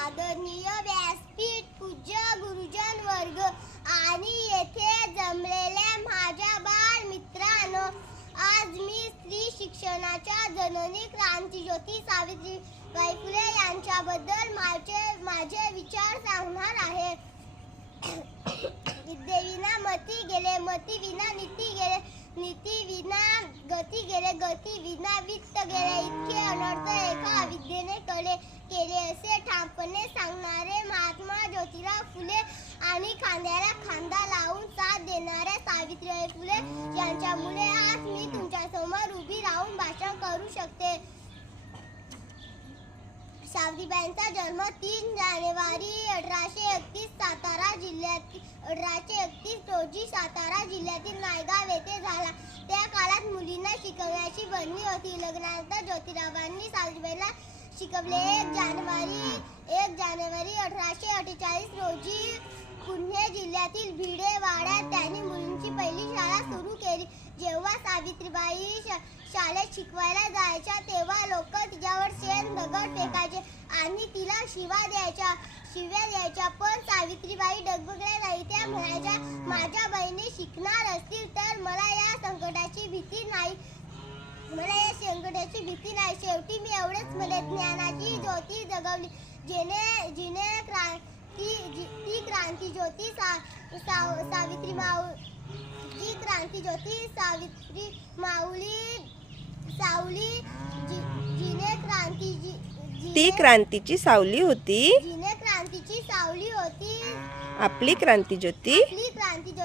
आदरणीय व्यासपीठ, पूज्य गुरुजन वर्ग आणि येथे जमलेल्या माझ्या बाळ मित्रांनो, आज मी स्त्री शिक्षणाच्या जननी क्रांतिज्योती सावित्रीबाई फुले यांच्याबद्दल माझे विचार सांगणार आहे. विद्येविना मती गेले, मती विना नीती गेले, नीती विना गती गेले, गती विना वित्त गेले. इतके अनर्थ एका अविद्येने केले असे ठामपणे सांगणारे महात्मा ज्योतिराव फुले आणि खांद्याला खांदा लावून साथ देणाऱ्या सावित्रीबाई फुले यांच्यामुळे आज मी तुमच्या समोर उभी राहून भाषण करू शकते. सावित्रीबाईंचा जन्म 3 जानेवारी 1831 रोजी सातारा जिल्ह्यातील नायगाव येथे झाला. त्या काळात मुलींना शिकवण्याची बंदी होती. लग्नानंतर ज्योतिरावांनी सावित्रीबाईंना शिकवले. 1 जानेवारी 1848 रोजी पुणे जिल्ह्यातील भिडे वाड्यात त्यांनी मुलींची पहिली शाळा सुरू केली. जेव्हा सावित्रीबाई शाळेत शिकवायला जायच्या तेव्हा लोक तिच्यावर शेण दगड फेकायचे आणि तिला शिव्या द्यायच्या. पण सावित्रीबाई डगमगल्या नाही. त्या म्हणायच्या, माझ्या बहिणी शिकणार असतील तर मला या संकटाची भीती नाही. शेवटी मी एवढेच म्हणते, ज्ञानाची ज्योती जगवली जिने ती क्रांतिज्योती सावित्री सावली ती क्रांतीची सावली होती. जिने क्रांतीची सावली होती. आपली क्रांतिज्योती